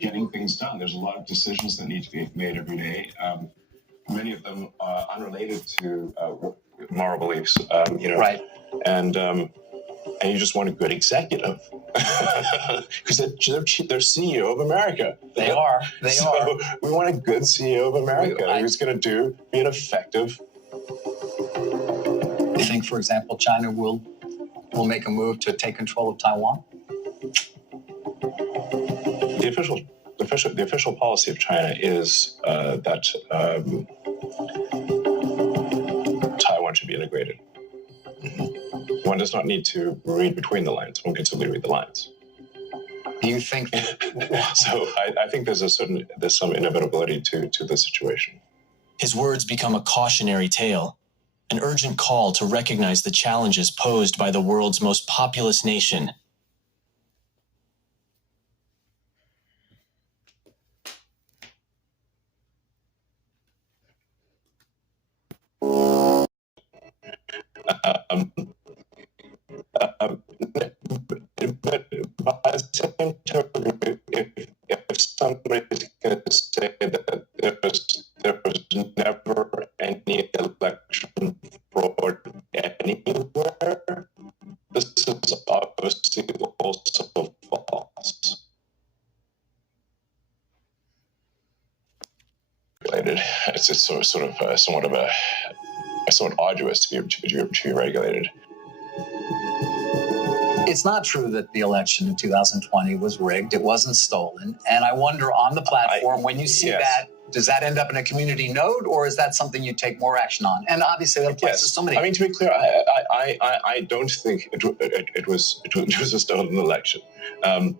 getting things done. There's a lot of decisions that need to be made every day. Many of them are unrelated to moral beliefs. Right. And you just want a good executive because they're CEO of America. They are. So we want a good CEO of America who's going to be an effective. You think, for example, China will make a move to take control of Taiwan? The official policy of China is that Taiwan should be integrated. Mm-hmm. One does not need to read between the lines. One can simply read the lines. Do you think? So I think there's some inevitability to the situation. His words become a cautionary tale, an urgent call to recognize the challenges posed by the world's most populous nation. But by the same token, if somebody's going to say that there was never any election fraud anywhere, this is obviously also false. It's sort of somewhat arduous to be regulated. It's not true that the election in 2020 was rigged. It wasn't stolen. And I wonder on the platform, when you see that, does that end up in a community node, or is that something you take more action on? And obviously that applies to so many. I mean, to be clear, I don't think it was a stolen election. But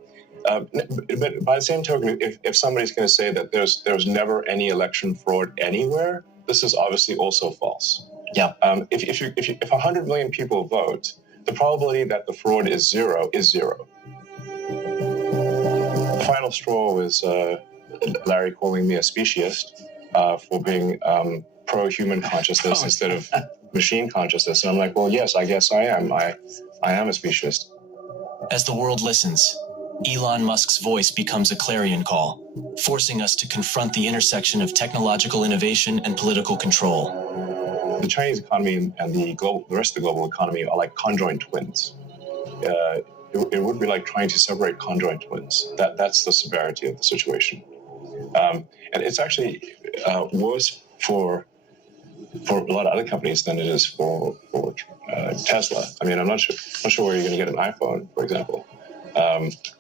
by the same token, if somebody's going to say that there's never any election fraud anywhere, this is obviously also false. Yeah. If 100 million people vote, the probability that the fraud is zero is zero. The final straw was Larry calling me a speciesist for being pro-human consciousness instead of machine consciousness. And I'm like, well, yes, I guess I am. I am a speciesist. As the world listens, Elon Musk's voice becomes a clarion call, forcing us to confront the intersection of technological innovation and political control. The Chinese economy and the rest of the global economy are like conjoined twins. It would be like trying to separate conjoined twins. That's the severity of the situation. And it's actually worse for a lot of other companies than it is for Tesla. I mean, I'm not sure where you're going to get an iPhone, for example.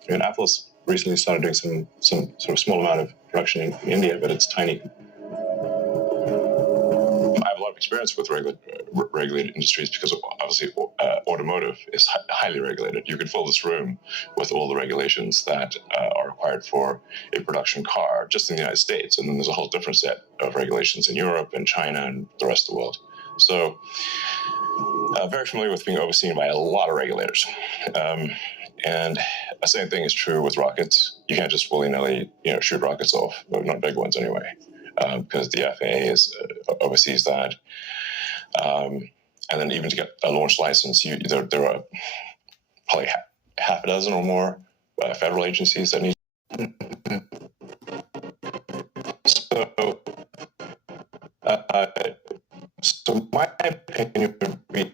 Apple's recently started doing some sort of small amount of production in India, but it's tiny. I have a lot of experience with regulated industries because obviously automotive is highly regulated. You could fill this room with all the regulations that are required for a production car just in the United States. And then there's a whole different set of regulations in Europe and China and the rest of the world. So very familiar with being overseen by a lot of regulators. And the same thing is true with rockets. You can't just willy-nilly, shoot rockets off, but not big ones anyway, because the FAA oversees that. And then even to get a launch license, there are probably half a dozen or more federal agencies that need. So my opinion would be.